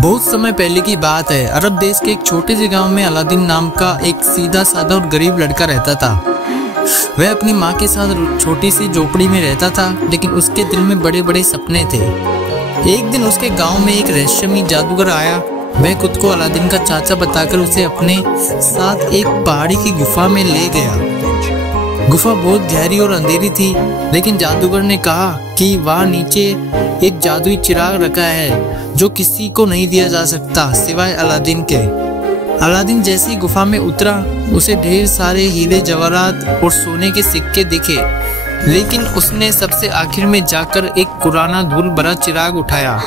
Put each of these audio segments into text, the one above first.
बहुत समय पहले की बात है। अरब देश के एक छोटे से गांव में अलादीन नाम का एक सीधा साधा और गरीब लड़का रहता था। वह अपनी माँ के साथ छोटी सी झोपड़ी में रहता था, लेकिन उसके दिल में बड़े बड़े सपने थे। एक दिन उसके गांव में एक रहस्यमयी जादूगर आया। वह खुद को अलादीन का चाचा बताकर उसे अपने साथ एक पहाड़ी की गुफा में ले गया। गुफा बहुत गहरी और अंधेरी थी, लेकिन जादूगर ने कहा कि वहाँ नीचे एक जादुई चिराग रखा है जो किसी को नहीं दिया जा सकता सिवाय अलादीन के। अलादीन जैसी गुफा में उतरा, उसे ढेर सारे हीरे जवाहरात और सोने के सिक्के दिखे, लेकिन उसने सबसे आखिर में जाकर एक पुराना धूल भरा चिराग उठाया।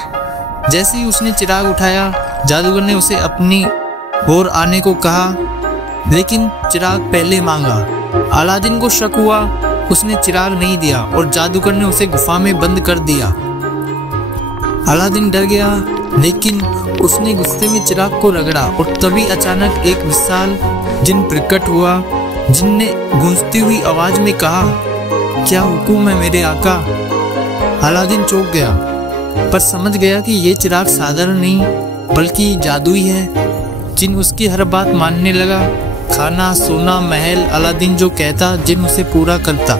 जैसे ही उसने चिराग उठाया, जादूगर ने उसे अपनी ओर आने को कहा, लेकिन चिराग पहले मांगा। अलादीन को शक हुआ, उसने चिराग नहीं दिया और जादूगर ने उसे गुफा में बंद कर दिया। अलादीन डर गया, लेकिन उसने गुस्से में चिराग को रगड़ा और तभी अचानक एक विशाल जिन प्रकट हुआ। जिन ने गूंजती हुई आवाज में कहा, क्या हुक्म है मेरे आका। अलादीन चौंक गया, पर समझ गया कि ये चिराग साधारण नहीं बल्कि जादुई है। जिन उसकी हर बात मानने लगा। खाना, सोना, महल, अलादीन जो कहता जिन उसे पूरा करता।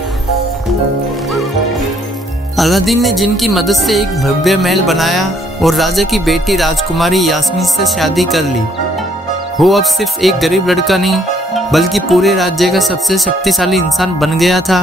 अलादीन ने जिन की मदद से एक भव्य महल बनाया और राजा की बेटी राजकुमारी यास्मीन से शादी कर ली। वो अब सिर्फ एक गरीब लड़का नहीं बल्कि पूरे राज्य का सबसे शक्तिशाली इंसान बन गया था।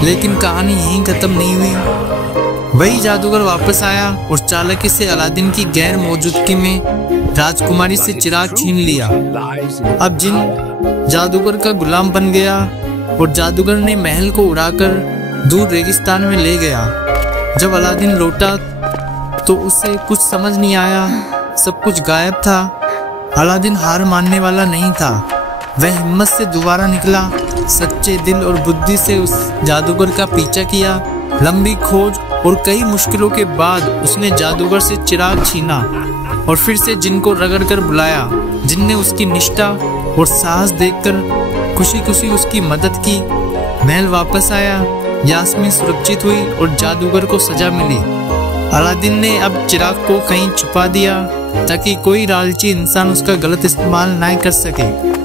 लेकिन कहानी यहीं खत्म नहीं हुई। वही जादूगर वापस आया और चालाकी से अलादीन की गैर मौजूदगी में राजकुमारी से चिराग छीन लिया। अब जिन जादूगर का गुलाम बन गया और जादूगर ने महल को उड़ाकर दूर रेगिस्तान में ले गया। जब अलादीन लौटा तो उसे कुछ समझ नहीं आया, सब कुछ गायब था। अलादीन हार मानने वाला नहीं था। वह हिम्मत से दोबारा निकला, सच्चे दिल और बुद्धि से उस जादूगर का पीछा किया। लंबी खोज और कई मुश्किलों के बाद उसने जादूगर से चिराग छीना और फिर से जिन को रगड़ कर बुलाया। जिन ने उसकी निष्ठा और साहस देखकर खुशी खुशी उसकी मदद की। महल वापस आया, यास्मीन सुरक्षित हुई और जादूगर को सजा मिली। अलादीन ने अब चिराग को कहीं छुपा दिया ताकि कोई लालची इंसान उसका गलत इस्तेमाल ना कर सके।